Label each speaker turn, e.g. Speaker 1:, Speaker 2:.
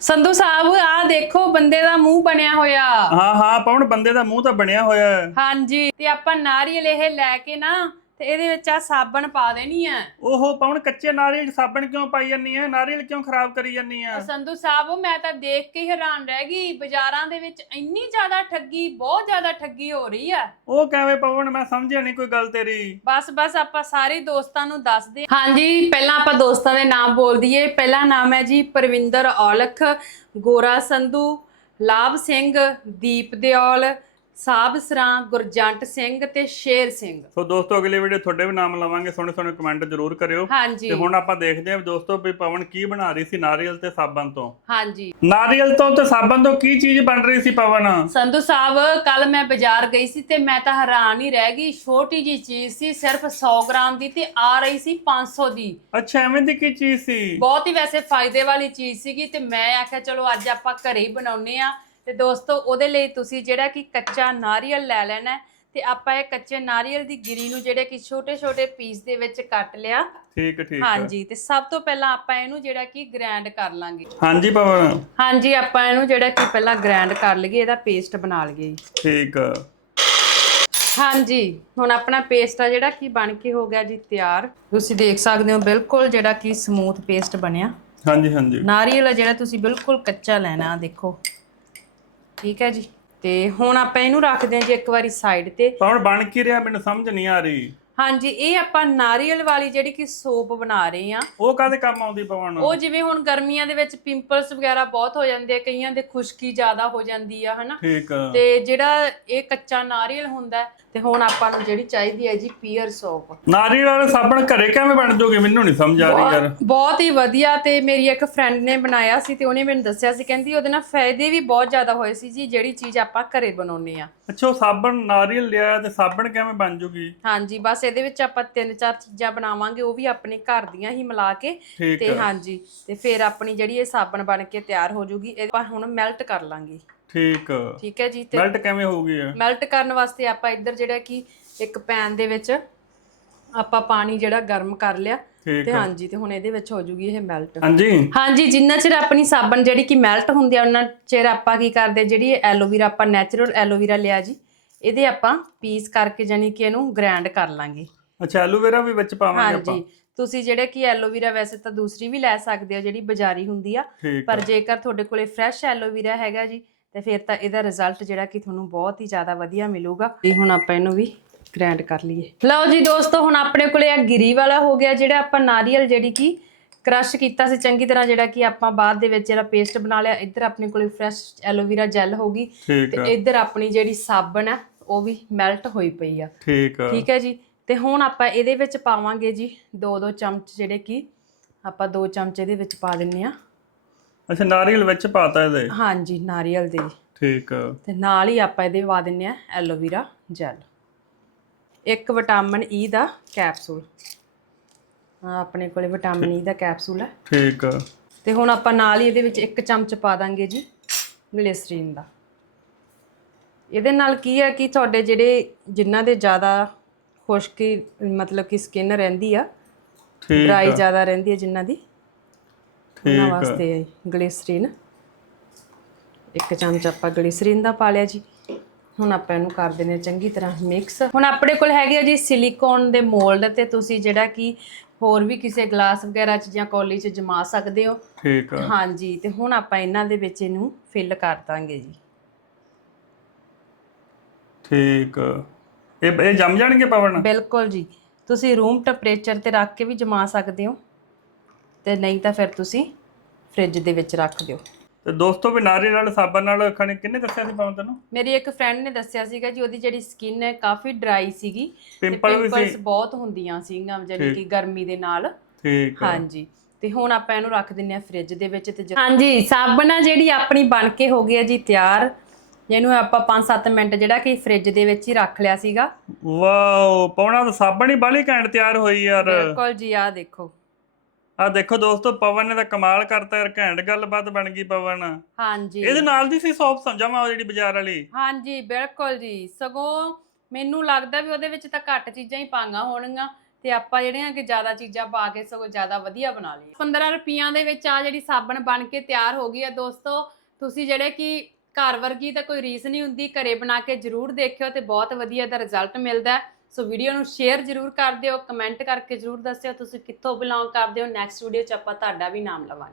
Speaker 1: ਸੰਧੂ ਸਾਹਿਬ ਆ ਦੇਖੋ ਬੰਦੇ ਦਾ ਮੂੰਹ ਬਣਿਆ ਹੋਇਆ।
Speaker 2: ਹਾਂ ਹਾਂ ਪਵਨ ਬੰਦੇ ਦਾ ਮੂੰਹ ਤਾਂ ਬਣਿਆ ਹੋਇਆ ਹੈ।
Speaker 1: ਹਾਂਜੀ ਤੇ ਆਪਾਂ ਨਾਰੀਅਲ ਇਹ ਲੈ ਕੇ ਨਾ ਤੇ ਇਹਦੇ ਵਿੱਚ ਆ ਸਾਬਣ ਪਾ ਦੇਣੀ ਆ।
Speaker 2: ਓਹੋ ਪਵਨ ਕੱਚੇ ਨਾਰੀਅਲ 'ਚ ਸਾਬਣ ਕਿਉਂ ਪਾਈ ਜੰਨੀ ਹੈ ਨਾਰੀਅਲ ਕਿਉਂ ਖਰਾਬ ਕਰੀ ਜੰਨੀ ਹੈ
Speaker 1: ਸੰਧੂ ਸਾਹਿਬ ਮੈਂ ਤਾਂ ਦੇਖ ਕੇ ਹੀ ਹੈਰਾਨ ਰਹਿ ਗਈ। ਬਾਜ਼ਾਰਾਂ ਦੇ ਵਿੱਚ ਇੰਨੀ ਜ਼ਿਆਦਾ ਠੱਗੀ ਬਹੁਤ ਜ਼ਿਆਦਾ ਠੱਗੀ ਹੋ ਰਹੀ ਆ।
Speaker 2: ਉਹ ਕਿਵੇਂ ਪਵਨ ਮੈਂ ਸਮਝਿਆ ਨਹੀਂ ਕੋਈ ਗੱਲ ਤੇਰੀ।
Speaker 1: ਬਸ ਬਸ ਆਪਾਂ ਸਾਰੇ ਦੋਸਤਾਂ ਨੂੰ ਦੱਸਦੇ ਹਾਂ। ਹਾਂਜੀ ਪਹਿਲਾਂ ਆਪਾਂ ਦੋਸਤਾਂ ਦੇ ਨਾਮ ਬੋਲ ਦਈਏ। ਪਹਿਲਾ ਨਾਮ ਹੈ ਜੀ ਪਰਵਿੰਦਰ ਔਲਖ ਗੋਰਾ ਸੰਧੂ ਲਾਭ ਸਿੰਘ ਦੀਪ ਦਿਓਲ ਸਾਬ ਸਰਾਂ ਗੁਰਜੰਟ ਸਿੰਘ ਤੇ ਸ਼ੇਰ ਸਿੰਘ।
Speaker 2: ਸੋ ਦੋਸਤੋ ਅਗਲੀ ਵੀਡੀਓ ਤੁਹਾਡੇ ਵੀ ਨਾਮ ਲਵਾਂਗੇ ਸੋਹਣੇ ਸੋਹਣੇ ਕਮੈਂਟ ਜ਼ਰੂਰ ਕਰਿਓ। ਹਾਂਜੀ। ਤੇ ਹੁਣ ਆਪਾਂ ਦੇਖਦੇ ਹਾਂ ਵੀ ਦੋਸਤੋ ਵੀ ਪਵਨ ਕੀ ਬਣਾ ਰਹੀ ਸੀ ਨਾਰੀਅਲ ਤੇ ਸਾਬਣ ਤੋਂ। ਹਾਂਜੀ। ਨਾਰੀਅਲ ਤੋਂ ਤੇ ਸਾਬਣ ਤੋਂ ਕੀ ਚੀਜ਼ ਬਣ ਰਹੀ ਸੀ ਪਵਨ?
Speaker 1: ਸੰਧੂ ਸਾਹਿਬ ਕੱਲ ਮੈਂ ਬਾਜ਼ਾਰ ਗਈ ਸੀ ਤੇ ਮੈਂ ਤਾਂ ਹੈਰਾਨ ਹੀ ਰਹਿ ਗਈ। ਛੋਟੀ ਜੀ ਚੀਜ਼ ਸੀ ਸਿਰਫ 100 ਗ੍ਰਾਮ ਦੀ ਤੇ ਆ ਰਹੀ ਸੀ 500 ਦੀ।
Speaker 2: ਅੱਛਾ ਐਵੇਂ ਦੀ ਕੀ ਚੀਜ਼ ਸੀ?
Speaker 1: ਬਹੁਤ ਹੀ ਵੈਸੇ ਫਾਇਦੇ ਵਾਲੀ ਚੀਜ਼ ਸੀਗੀ ਤੇ ਮੈਂ ਆਖਿਆ ਚਲੋ ਅੱਜ ਆਪਾਂ ਘਰੇ ਹੀ ਬਣਾਉਨੇ ਆ ਤੇ ਦੋਸਤੋ ਉਹਦੇ ਲਈ ਤੁਸੀਂ ਜਿਹੜਾ ਕਿ ਕੱਚਾ ਨਾਰੀਅਲ ਲੈ ਲੈਣਾ ਤੇ ਆਪਾਂ ਇਹ ਕੱਚੇ ਨਾਰੀਅਲ ਦੀ ਗਿਰੀ ਨੂੰ ਜਿਹੜੇ ਕਿ ਛੋਟੇ-ਛੋਟੇ ਪੀਸ ਦੇ ਵਿੱਚ ਕੱਟ ਲਿਆ। ਠੀਕ ਠੀਕ ਹਾਂਜੀ ਤੇ ਸਭ ਤੋਂ ਪਹਿਲਾਂ ਆਪਾਂ ਇਹਨੂੰ ਜਿਹੜਾ ਕਿ ਗ੍ਰਾਈਂਡ ਕਰ ਲਾਂਗੇ।
Speaker 2: ਹਾਂਜੀ ਪਵਨ
Speaker 1: ਹਾਂਜੀ ਆਪਾਂ ਇਹਨੂੰ ਜਿਹੜਾ ਕਿ ਪਹਿਲਾਂ ਗ੍ਰਾਈਂਡ ਕਰ ਲਈਏ ਇਹਦਾ ਪੇਸਟ ਬਣਾ ਲਈਏ। ਠੀਕ ਹਾਂਜੀ ਹੁਣ ਆਪਣਾ ਪੇਸਟ ਆ ਜਿਹੜਾ ਕਿ ਬਣ ਕੇ ਹੋ ਗਿਆ ਜੀ ਤਿਆਰ। ਤੁਸੀਂ ਦੇਖ ਸਕਦੇ ਹੋ ਬਿਲਕੁਲ ਜਿਹੜਾ ਕਿ ਸਮੂਥ ਪੇਸਟ ਬਣਿਆ। ਹਾਂਜੀ ਹਾਂਜੀ। ਨਾਰੀਅਲ ਜਿਹੜਾ ਤੁਸੀਂ ਬਿਲਕੁਲ ਕੱਚਾ ਲੈਣਾ ਦੇਖੋ। ਠੀਕ ਹੈ ਜੀ। ਤੇ ਹੁਣ ਆਪਾਂ ਇਹਨੂੰ ਰੱਖਦੇ ਹਾਂ ਜੀ ਇੱਕ ਵਾਰੀ ਸਾਈਡ ਤੇ
Speaker 2: ਹੁਣ ਬਣ ਕੀ ਰਿਹਾ ਮੈਨੂੰ ਸਮਝ ਨਹੀਂ ਆ ਰਹੀ।
Speaker 1: ਹਾਂਜੀ ਇਹ ਆਪਾਂ ਨਾਰੀਅਲ ਵਾਲੀ ਜਿਹੜੀ ਕਿ ਸੋਪ ਬਣਾ ਰਹੇ ਆ
Speaker 2: ਉਹ ਕਾਦੇ ਕੰਮ ਆਉਂਦੀ ਪਵਨ?
Speaker 1: ਉਹ ਜਿਵੇਂ ਹੁਣ ਗਰਮੀਆਂ ਦੇ ਵਿੱਚ ਪਿੰਪਲਸ ਵਗੈਰਾ ਬਹੁਤ ਹੋ ਜਾਂਦੇ ਆ ਕਈਆਂ ਦੇ ਖੁਸ਼ਕੀ ਜ਼ਿਆਦਾ ਹੋ ਜਾਂਦੀ ਆ ਹਨਾ? ਠੀਕ ਤੇ ਜਿਹੜਾ ਇਹ ਕੱਚਾ ਨਾਰੀਅਲ ਹੁੰਦਾ ਹੈ, ਤੇ ਹੁਣ ਆਪਾਂ ਨੂੰ ਜਿਹੜੀ ਚਾਹੀਦੀ ਹੈ ਜੀ ਪੀਅਰ ਸੋਪ।
Speaker 2: ਨਾਰੀਅਲ ਵਾਲਾ ਸਾਬਣ ਘਰੇ ਕਿਵੇਂ ਬਣ ਜੋਗੇ? ਮੈਨੂੰ ਨਹੀਂ ਸਮਝ ਆ ਰਹੀ ਯਾਰ।
Speaker 1: ਬਹੁਤ ਹੀ ਵਧੀਆ ਤੇ ਮੇਰੀ ਇੱਕ ਫਰੈਂਡ ਨੇ ਬਣਾਇਆ ਸੀ ਤੇ ਉਹਨੇ ਮੈਨੂੰ ਦੱਸਿਆ ਸੀ ਕਹਿੰਦੀ ਉਹਦੇ ਨਾਲ ਫਾਇਦੇ ਵੀ ਬਹੁਤ ਜ਼ਿਆਦਾ ਹੋਏ ਸੀ ਜੀ ਜਿਹੜੀ ਚੀਜ਼ ਆਪਾਂ ਘਰੇ ਬਣਾਉਨੇ ਆ
Speaker 2: ਅੱਛਾ ਉਹ ਸਾਬਣ ਨਾਰੀਅਲ ਲਿਆ ਤੇ ਸਾਬਣ ਕਿਵੇਂ ਬਣ ਜੂਗੀ?
Speaker 1: ਹਾਂਜੀ ਬਸ ਇਹਦੇ ਵਿੱਚ ਆਪਾਂ ਤਿੰਨ ਚਾਰ ਚੀਜ਼ਾਂ ਬਣਾਵਾਂਗੇ ਉਹ ਵੀ ਆਪਣੇ ਘਰ ਦੀਆਂ ਹੀ ਮਿਲਾ ਕੇ ਠੀਕ ਤੇ ਹਾਂਜੀ ਤੇ ਫਿਰ ਆਪਣੀ ਜਿਹੜੀ ਇਹ ਸਾਬਣ ਬਣ ਕੇ ਤਿਆਰ ਹੋ ਜੂਗੀ ਇਹ ਆਪਾਂ ਹੁਣ ਮੈਲਟ ਕਰ ਲਾਂਗੇ। ਠੀਕ ਠੀਕ ਹੈ ਜੀ
Speaker 2: ਤੇ ਮੈਲਟ ਕਿਵੇਂ ਹੋਊਗੀ ਇਹ?
Speaker 1: ਮੈਲਟ ਕਰਨ ਵਾਸਤੇ ਆਪਾਂ ਇੱਧਰ ਜਿਹੜਾ ਕਿ ਇੱਕ ਪੈਨ ਦੇ ਵਿੱਚ ਆਪਾਂ ਪਾਣੀ ਜਿਹੜਾ ਗਰਮ ਕਰ ਲਿਆ ਤੇ ਹਾਂਜੀ ਤੇ ਹੁਣ ਇਹਦੇ ਵਿੱਚ ਹੋ ਜੂਗੀ ਇਹ ਮੈਲਟ ਹਾਂਜੀ। ਹਾਂਜੀ ਜਿੰਨਾ ਚਿਰ ਆਪਣੀ ਸਾਬਣ ਜਿਹੜੀ ਕਿ ਮੈਲਟ ਹੁੰਦੀ ਆ ਉਹਨਾਂ ਚਿਰ ਆਪਾਂ ਕੀ ਕਰਦੇ ਜਿਹੜੀ ਐਲੋਵੀਰਾ ਆਪਾਂ ਨੈਚੁਰਲ ਐਲੋਵੀਰਾ ਲਿਆ ਜੀ। ਇਹਦੇ ਆਪਾਂ ਪੀਸ ਕਰਕੇ ਜਾਨੀ ਕਿ ਇਹਨੂੰ ਗ੍ਰਾਈਂਡ ਕਰ ਲਾਂਗੇ।
Speaker 2: ਅੱਛਾ ਐਲੋਵੇਰਾ ਵੀ ਵਿੱਚ ਪਾਵਾਂਗੇ
Speaker 1: ਆਪਾਂ। ਹਾਂਜੀ। ਤੁਸੀਂ ਜਿਹੜੇ ਕਿ ਐਲੋਵੀਰਾ ਵੈਸੇ ਤਾਂ ਦੂਸਰੀ ਵੀ ਲੈ ਸਕਦੇ ਹੋ ਜਿਹੜੀ ਬਾਜ਼ਾਰੀ ਹੁੰਦੀ ਆ। ਪਰ ਜੇਕਰ ਤੁਹਾਡੇ ਕੋਲੇ ਫਰੈਸ਼ ਐਲੋਵੀਰਾ ਹੈਗਾ ਜੀ ਤੇ ਫਿਰ ਤਾਂ ਇਹਦਾ ਰਿਜ਼ਲਟ ਜਿਹੜਾ ਕਿ ਤੁਹਾਨੂੰ ਬਹੁਤ ਹੀ ਜ਼ਿਆਦਾ ਵਧੀਆ ਮਿਲੂਗਾ। ਤੇ ਹੁਣ ਆਪਾਂ ਇਹਨੂੰ ਵੀ ਗ੍ਰਾਈਂਡ ਕਰ ਲਈਏ। ਲਓ ਜੀ ਦੋਸਤੋ ਹੁਣ ਆਪਣੇ ਕੋਲੇ ਆ ਗਿਰੀ ਵਾਲਾ ਹੋ ਗਿਆ ਜਿਹੜਾ ਆਪਾਂ ਨਾਰੀਅਲ ਜਿਹੜੀ ਕਿ ਕ੍ਰਸ਼ ਕੀਤਾ ਸੀ ਚੰਗੀ ਤਰ੍ਹਾਂ ਜਿਹੜਾ ਕਿ ਆਪਾਂ ਬਾਅਦ ਦੇ ਵਿੱਚ ਜਿਹੜਾ ਪੇਸਟ ਬਣਾ ਲਿਆ ਇੱਧਰ ਆਪਣੇ ਕੋਲੇ ਫਰੈਸ਼ ਐਲੋਵੀਰਾ ਜੈਲ ਹੋਗੀ ਤੇ ਇੱਧਰ ਆਪਣੀ ਜਿਹੜੀ ਸਾਬਣ ਹੈ ਉਹ ਵੀ ਮੈਲਟ ਹੋਈ ਪਈ ਆ। ਠੀਕ ਠੀਕ ਹੈ ਜੀ? ਤੇ ਹੁਣ ਆਪਾਂ ਇਹਦੇ ਵਿੱਚ ਪਾਵਾਂਗੇ ਜੀ ਦੋ ਦੋ ਚਮਚ ਜਿਹੜੇ ਕਿ ਆਪਾਂ ਦੋ ਚਮਚ ਇਹਦੇ ਵਿੱਚ ਪਾ ਦਿੰਨੇ ਆ।
Speaker 2: ਅੱਛਾ ਨਾਰੀਅਲ ਵਿੱਚ ਪਾਤਾ ਇਹਦੇ?
Speaker 1: ਹਾਂਜੀ ਨਾਰੀਅਲ ਦੇ ਠੀਕ ਤੇ ਨਾਲ ਹੀ ਆਪਾਂ ਇਹਦੇ ਪਾ ਦਿੰਨੇ ਆ ਐਲੋਵੀਰਾ ਜੈਲ। ਇੱਕ ਵਿਟਾਮਿਨ ਈ ਦਾ ਕੈਪਸੂਲ। ਆ ਆਪਣੇ ਕੋਲੇ ਵਿਟਾਮਿਨ ਈ ਦਾ ਕੈਪਸੂਲ ਹੈ। ਠੀਕ ਤੇ ਹੁਣ ਆਪਾਂ ਨਾਲ ਹੀ ਇਹਦੇ ਵਿੱਚ ਇੱਕ ਚਮਚ ਪਾ ਦਾਂਗੇ ਜੀ ਗਲਿਸਰੀਨ ਦਾ। ਇਹਦੇ ਨਾਲ ਕੀ ਹੈ ਕਿ ਤੁਹਾਡੇ ਜਿਹੜੇ ਜਿਨ੍ਹਾਂ ਦੇ ਜ਼ਿਆਦਾ ਖੁਸ਼ਕੀ ਮਤਲਬ ਕਿ ਸਕਿਨ ਰਹਿੰਦੀ ਆ ਠੀਕ ਡਰਾਈ ਜ਼ਿਆਦਾ ਰਹਿੰਦੀ ਹੈ ਜਿਨ੍ਹਾਂ ਦੀ ਉਹਨਾਂ ਠੀਕ ਵਾਸਤੇ ਗਲਿਸਰੀਨ ਇੱਕ ਚਮਚ ਆਪਾਂ ਗਲਿਸਰੀਨ ਦਾ ਪਾ ਲਿਆ ਜੀ। ਹੁਣ ਆਪਾਂ ਇਹਨੂੰ ਕਰ ਦਿੰਦੇ ਹਾਂ ਚੰਗੀ ਤਰ੍ਹਾਂ ਮਿਕਸ ਹੁਣ ਆਪਣੇ ਕੋਲ ਹੈਗੇ ਆ ਜੀ ਸਿਲੀਕੋਨ ਦੇ ਮੋਲਡ ਤੇ ਤੁਸੀਂ ਜਿਹੜਾ ਕਿ ਹੋਰ ਵੀ ਕਿਸੇ ਗਲਾਸ ਵਗੈਰਾ ਚ ਜਾਂ ਕੌਲੀ ਚ ਜਮਾ ਸਕਦੇ ਹੋ। ਠੀਕ ਹਾਂਜੀ ਤੇ ਹੁਣ ਆਪਾਂ ਇਹਨਾਂ ਦੇ ਵਿੱਚ ਇਹਨੂੰ ਫਿਲ ਕਰ ਦਾਂਗੇ ਜੀ।
Speaker 2: ਠੀਕ ਇਹ ਇਹ ਜੰਮ ਜਾਣਗੇ ਪਵਨ?
Speaker 1: ਬਿਲਕੁਲ ਜੀ। ਤੁਸੀਂ ਰੂਮ ਟੈਂਪਰੇਚਰ ਤੇ ਰੱਖ ਕੇ ਵੀ ਜਮਾ ਸਕਦੇ ਹੋ। ਤੇ ਨਹੀਂ ਤਾਂ ਫਿਰ ਤੁਸੀਂ ਫ੍ਰਿਜ ਦੇ ਵਿੱਚ ਰੱਖ ਦਿਓ।
Speaker 2: ਤੇ ਦੋਸਤੋ ਵੀ ਨਾਰੀਅਲ ਵਾਲੇ ਸਾਬਣ ਨਾਲ ਖਾਣੇ ਕਿੰਨੇ ਦੱਸਿਆ ਸੀ ਪਵਨ ਤੈਨੂੰ?
Speaker 1: ਮੇਰੀ ਇੱਕ ਫਰੈਂਡ ਨੇ ਦੱਸਿਆ ਸੀਗਾ ਜੀ ਉਹਦੀ ਜਿਹੜੀ ਸਕਿਨ ਹੈ ਕਾਫੀ ਡਰਾਈ ਸੀਗੀ
Speaker 2: ਤੇ ਪਿੰਪਲ ਵੀ ਪਿੰਪਲਸ
Speaker 1: ਬਹੁਤ ਹੁੰਦੀਆਂ ਸੀਗੀਆਂ ਜਾਨੀ ਕਿ ਗਰਮੀ ਦੇ ਨਾਲ। ਠੀਕ ਹਾਂਜੀ। ਤੇ ਹੁਣ ਆਪਾਂ ਇਹਨੂੰ ਰੱਖ ਦਿੰਨੇ ਆ ਫ੍ਰਿਜ ਦੇ ਵਿੱਚ ਤੇ ਜ- ਹਾਂਜੀ ਸਾਬਣ ਆ ਜਿਹੜੀ ਆਪਣੀ ਬਣ ਕੇ ਹੋ ਗਈ ਹੈ ਜੀ ਤਿਆਰ। ਇਹਨੂੰ ਆਪਾਂ 5-7 ਮਿੰਟ ਜਿਹੜਾ ਕਿ ਫ੍ਰਿਜ ਦੇ ਵਿੱਚ ਹੀ ਰੱਖ ਲਿਆ ਸੀਗਾ।
Speaker 2: ਵਾਓ ਪਵਨਾ ਤਾਂ ਸਾਬਣ ਹੀ ਬਾਲੀ ਘੈਂਟ ਤਿਆਰ ਹੋਈ ਯਾਰ।
Speaker 1: ਬਿਲਕੁਲ ਜੀ ਆਹ ਦੇਖੋ।
Speaker 2: ਆ ਦੇਖੋ ਦੋਸਤੋ ਪਵਨ ਨੇ ਤਾਂ ਕਮਾਲ ਕਰਤਾ ਯਾਰ ਘੈਂਟ ਗੱਲਬਾਤ ਬਣ ਗਈ ਪਵਨ। ਹਾਂਜੀ। ਇਹਦੇ ਨਾਲ ਦੀ ਸੀ ਸੌਪ ਸਮਝਾਵਾਂ ਉਹ ਜਿਹੜੀ ਬਾਜ਼ਾਰ ਵਾਲੀ?
Speaker 1: ਹਾਂਜੀ ਬਿਲਕੁਲ ਜੀ। ਸਗੋਂ ਮੈਨੂੰ ਲੱਗਦਾ ਵੀ ਉਹਦੇ ਵਿੱਚ ਤਾਂ ਘੱਟ ਚੀਜ਼ਾਂ ਹੀ ਪਾਈਆਂ ਹੋਣਗੀਆਂ ਤੇ ਆਪਾਂ ਜਿਹੜੀਆਂ ਕਿ ਜ਼ਿਆਦਾ ਚੀਜ਼ਾਂ ਪਾ ਕੇ ਸਗੋਂ ਜ਼ਿਆਦਾ ਵਧੀਆ ਬਣਾ ਲਈ 15 ਰੁਪਈਆਂ ਦੇ ਵਿੱਚ ਆ ਜਿਹੜੀ ਸਾਬਣ ਬਣ ਕੇ ਤਿਆਰ ਹੋ ਗਈ ਹੈ ਦੋਸਤੋ ਤੁਸੀਂ ਜਿਹੜੇ ਕਿ ਘਰ ਵਰਗੀ ਤਾਂ ਕੋਈ ਰੀਸ ਨਹੀਂ ਹੁੰਦੀ ਘਰੇ ਬਣਾ ਕੇ ਜਰੂਰ ਦੇਖਿਓ ਤੇ ਬਹੁਤ ਵਧੀਆ ਦਾ ਰਿਜ਼ਲਟ ਮਿਲਦਾ ਹੈ। ਸੋ ਵੀਡੀਓ ਨੂੰ ਸ਼ੇਅਰ ਜਰੂਰ ਕਰ ਦਿਓ, ਕਮੈਂਟ ਕਰਕੇ ਜਰੂਰ ਦੱਸਿਓ ਤੁਸੀਂ ਕਿੱਥੋਂ ਬਿਲੋਂਗ ਕਰਦੇ ਹੋ ਨੈਕਸਟ ਵੀਡੀਓ 'ਚ ਆਪਾਂ ਤੁਹਾਡਾ ਵੀ ਨਾਮ ਲਵਾਂਗੇ।